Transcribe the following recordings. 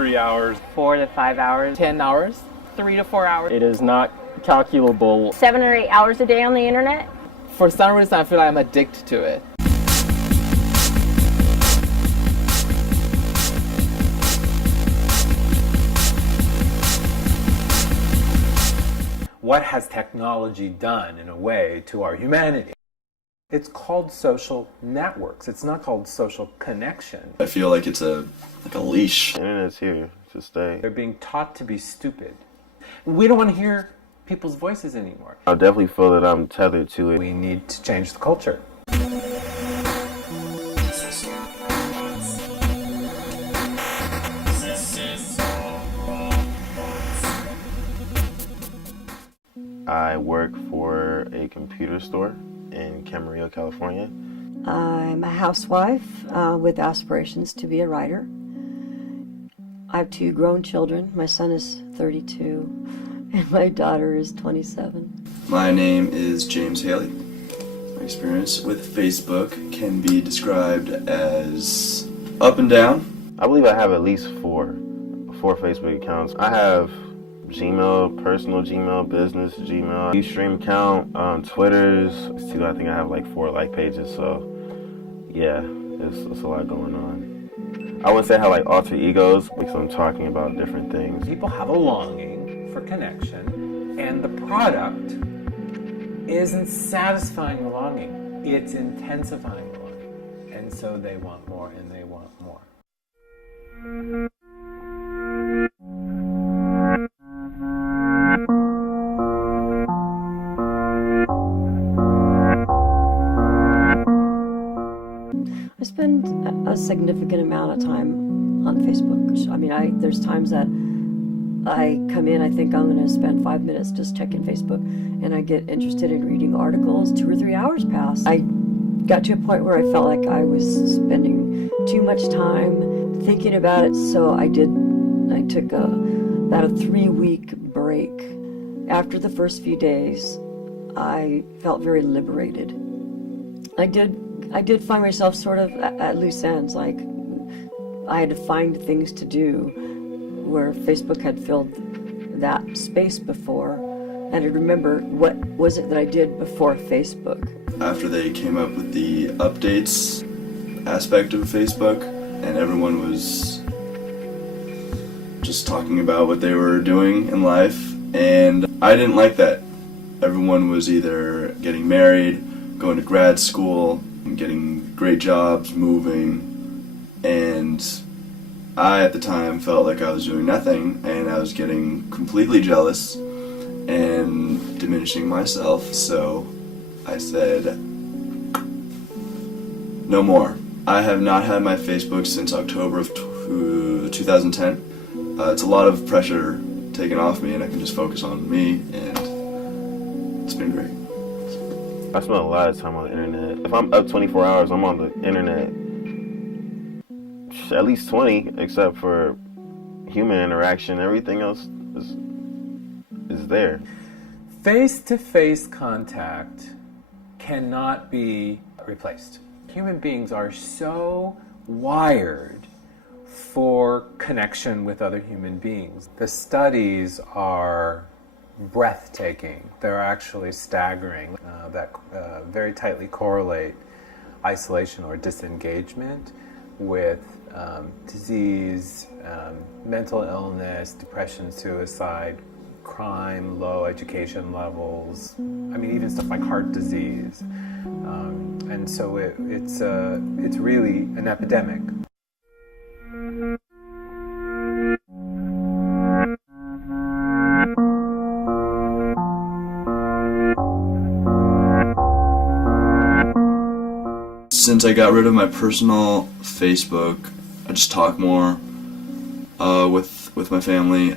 3 hours. 4 to 5 hours. 10 hours. 3 to 4 hours. It is not calculable. 7 or 8 hours a day on the internet. For some reason, I feel like I'm addicted to it. What has technology done, in a way, to our humanity? It's called social networks. It's not called social connection. I feel like it's like a leash. The internet's here to stay. They're being taught to be stupid. We don't want to hear people's voices anymore. I definitely feel that I'm tethered to it. We need to change the culture. I work for a computer store in Camarillo, California. I'm a housewife with aspirations to be a writer. I have 2 grown children. My son is 32 and my daughter is 27. My name is James Haley. My experience with Facebook can be described as up and down. I believe I have at least four Facebook accounts. I have Gmail, personal Gmail, business Gmail, Ustream account, Twitter's. I think I have like 4 like pages, so yeah, it's a lot going on. I wouldn't say I have like alter egos because I'm talking about different things. People have a longing for connection, and the product isn't satisfying the longing. It's intensifying the longing. And so they want more and they want more. I spend a significant amount of time on Facebook. I mean, there's times that I come in, I think I'm going to spend 5 minutes just checking Facebook, and I get interested in reading articles. 2 or 3 hours pass. I got to a point where I felt like I was spending too much time thinking about it, so I took about a 3-week break. After the first few days, I felt very liberated. I did find myself sort of at loose ends, like I had to find things to do where Facebook had filled that space before, and I remember what was it that I did before Facebook. After they came up with the updates aspect of Facebook, and everyone was just talking about what they were doing in life, and I didn't like that. Everyone was either getting married, going to grad school, getting great jobs, moving, and I at the time felt like I was doing nothing, and I was getting completely jealous and diminishing myself, so I said, no more. I have not had my Facebook since October of 2010. It's a lot of pressure taken off me, and I can just focus on me, and it's been great. I spend a lot of time on the internet. If I'm up 24 hours, I'm on the internet at least 20, except for human interaction. Everything else is there. Face-to-face contact cannot be replaced. Human beings are so wired for connection with other human beings. The studies are breathtaking. They're actually staggering that very tightly correlate isolation or disengagement with disease, mental illness, depression, suicide, crime, low education levels, I mean even stuff like heart disease. And so it's really an epidemic. Since I got rid of my personal Facebook, I just talk more with my family.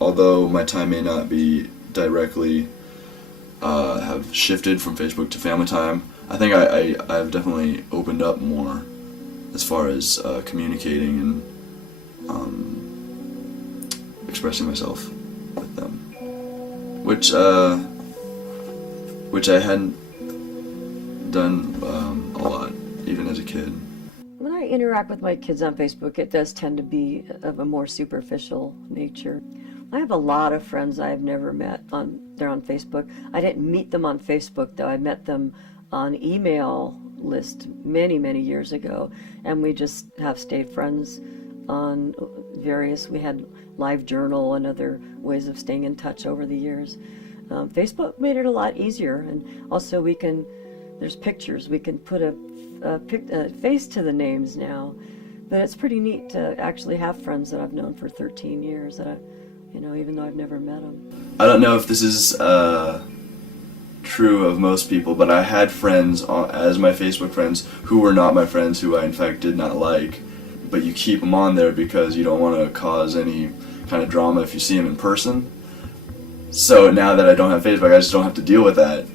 Although my time may not be directly have shifted from Facebook to family time, I think I've definitely opened up more as far as communicating and expressing myself with them, which I hadn't done a lot, even as a kid. When I interact with my kids on Facebook. It does tend to be of a more superficial nature. I have a lot of friends I've never met they're on Facebook. I didn't meet them on Facebook though. I met them on email list many, many years ago, and we just have stayed friends on we had Live Journal and other ways of staying in touch over the years. Facebook made it a lot easier, and also there's pictures, we can put a face to the names now, but it's pretty neat to actually have friends that I've known for 13 years that even though I've never met them. I don't know if this is true of most people, but I had friends as my Facebook friends who were not my friends, who I in fact did not like, but you keep them on there because you don't want to cause any kind of drama if you see them in person. So now that I don't have Facebook, I just don't have to deal with that.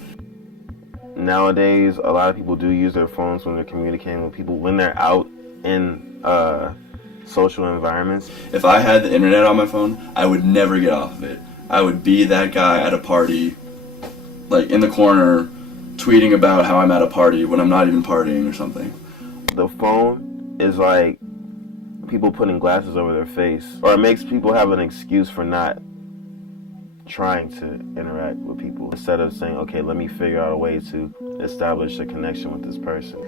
Nowadays, a lot of people do use their phones when they're communicating with people, when they're out in social environments. If I had the internet on my phone, I would never get off of it. I would be that guy at a party, like in the corner, tweeting about how I'm at a party when I'm not even partying or something. The phone is like people putting glasses over their face, or it makes people have an excuse for not trying to interact with people, instead of saying, okay, let me figure out a way to establish a connection with this person.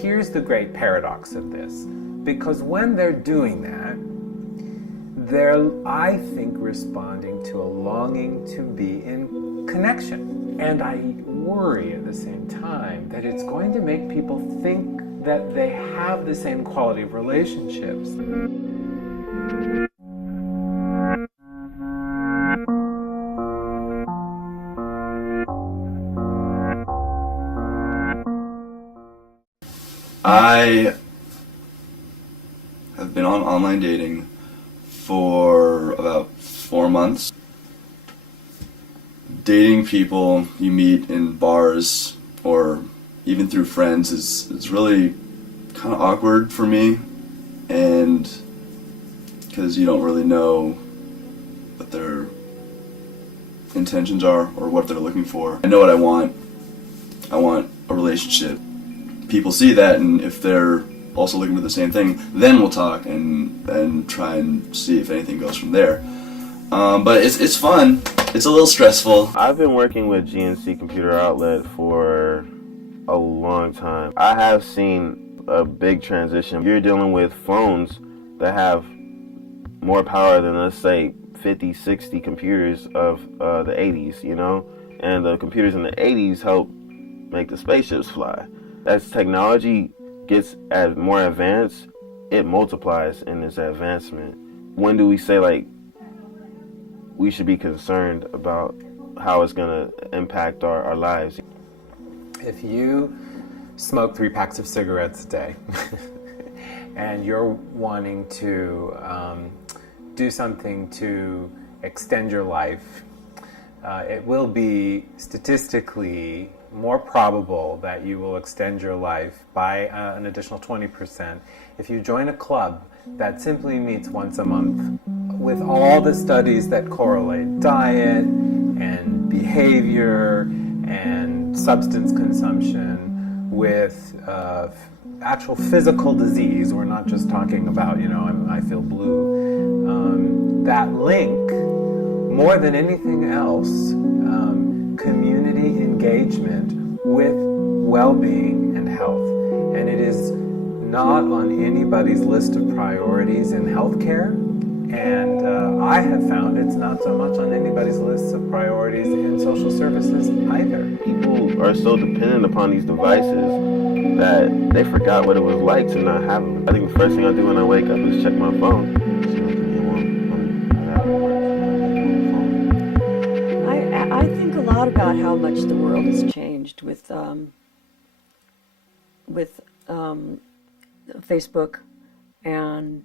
Here's the great paradox of this, because when they're doing that, they're, I think, responding to a longing to be in connection. And I worry at the same time that it's going to make people think that they have the same quality of relationships. I have been on online dating for about 4 months. Dating people you meet in bars or even through friends is really kind of awkward for me, and because you don't really know what their intentions are or what they're looking for. I know what I want. I want a relationship. People see that, and if they're also looking for the same thing, then we'll talk and try and see if anything goes from there. But it's fun. It's a little stressful. I've been working with GNC Computer Outlet for a long time. I have seen a big transition. You're dealing with phones that have more power than, let's say, 50, 60 computers of the 80s, And the computers in the 80s helped make the spaceships fly. As technology gets more advanced, it multiplies in its advancement. When do we say, we should be concerned about how it's going to impact our lives? If you smoke 3 packs of cigarettes a day and you're wanting to do something to extend your life, it will be statistically more probable that you will extend your life by an additional 20% if you join a club that simply meets once a month, with all the studies that correlate diet and behavior and substance consumption with actual physical disease. We're not just talking about, I feel blue. That link, more than anything else, community engagement with well-being and health. And it is not on anybody's list of priorities in healthcare, and I have found it's not so much on anybody's list of priorities in social services either. People are so dependent upon these devices that they forgot what it was like to not have them. I think the first thing I do when I wake up is check my phone. I think a lot about how much the world has changed with Facebook and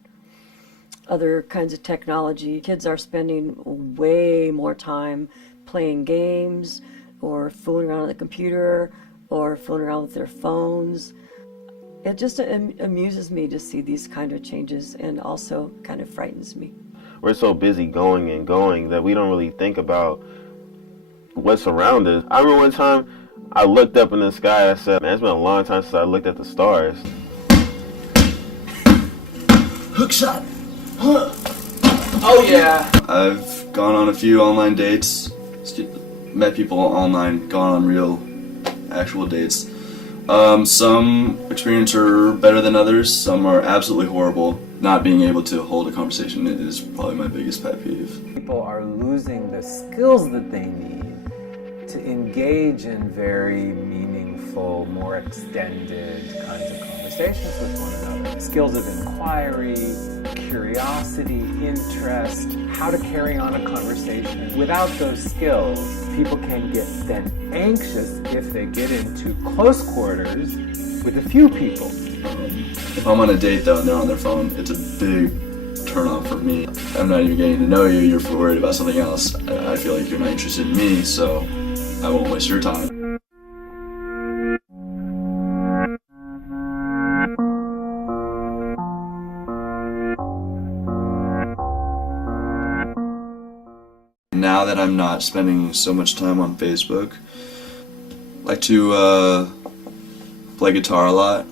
other kinds of technology. Kids are spending way more time playing games or fooling around on the computer or fooling around with their phones. It just amuses me to see these kind of changes, and also kind of frightens me. We're so busy going and going that we don't really think about what's around us. I remember one time I looked up in the sky, I said, man, it's been a long time since I looked at the stars. Hook shot. Oh yeah. I've gone on a few online dates, met people online, gone on real, actual dates. Some experiences are better than others, some are absolutely horrible. Not being able to hold a conversation is probably my biggest pet peeve. People are losing the skills that they need to engage in very meaningful, more extended kinds of conversations with one another. Skills of inquiry, curiosity, interest, how to carry on a conversation. Without those skills, people can get then anxious if they get into close quarters with a few people. If I'm on a date though and they're on their phone, it's a big turn off for me. I'm not even getting to know you, you're worried about something else. I feel like you're not interested in me, so I won't waste your time. Now that I'm not spending so much time on Facebook, I like to play guitar a lot,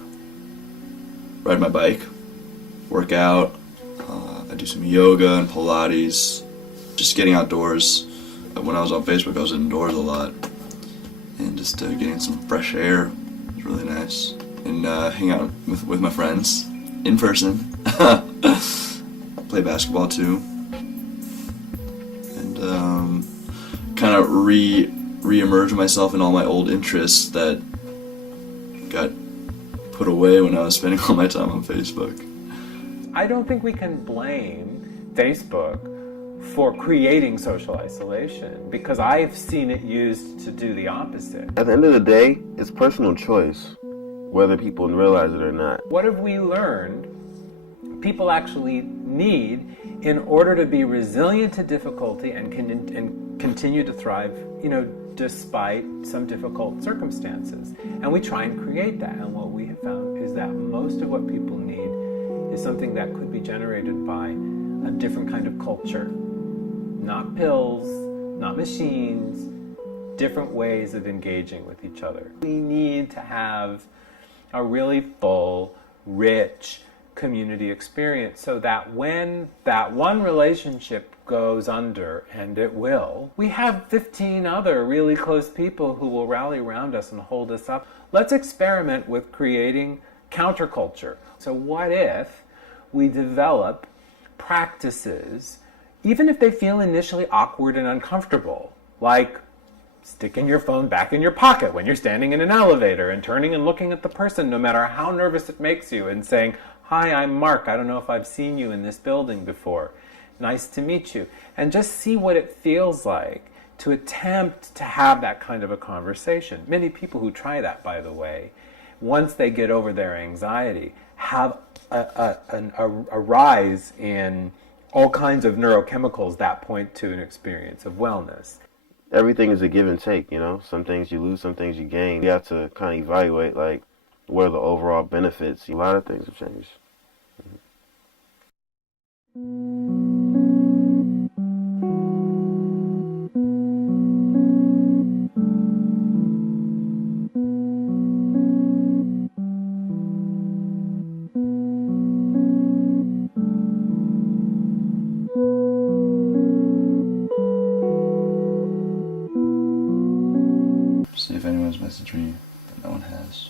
ride my bike, work out, I do some yoga and Pilates, just getting outdoors. When I was on Facebook, I was indoors a lot, and just getting some fresh air was really nice. And hang out with my friends in person. Play basketball too, and kind of re-emerge myself in all my old interests that got put away when I was spending all my time on Facebook. I don't think we can blame Facebook for creating social isolation, because I've seen it used to do the opposite. At the end of the day, it's personal choice, whether people realize it or not. What have we learned people actually need in order to be resilient to difficulty and continue to thrive, despite some difficult circumstances? And we try and create that, and what we have found is that most of what people need is something that could be generated by a different kind of culture. Not pills, not machines, different ways of engaging with each other. We need to have a really full, rich community experience so that when that one relationship goes under, and it will, we have 15 other really close people who will rally around us and hold us up. Let's experiment with creating counterculture. So what if we develop practices, even if they feel initially awkward and uncomfortable, like sticking your phone back in your pocket when you're standing in an elevator and turning and looking at the person no matter how nervous it makes you and saying, "Hi, I'm Mark. I don't know if I've seen you in this building before. Nice to meet you." And just see what it feels like to attempt to have that kind of a conversation. Many people who try that, by the way, once they get over their anxiety, have a rise in all kinds of neurochemicals that point to an experience of wellness. Everything is a give and take, Some things you lose, some things you gain. You have to kind of evaluate, what are the overall benefits. A lot of things have changed. See if anyone's messaged me, but no one has.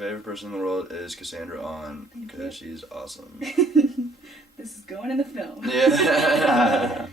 favorite person in the world is Cassandra Ahn because she's awesome. This is going in the film. Yeah.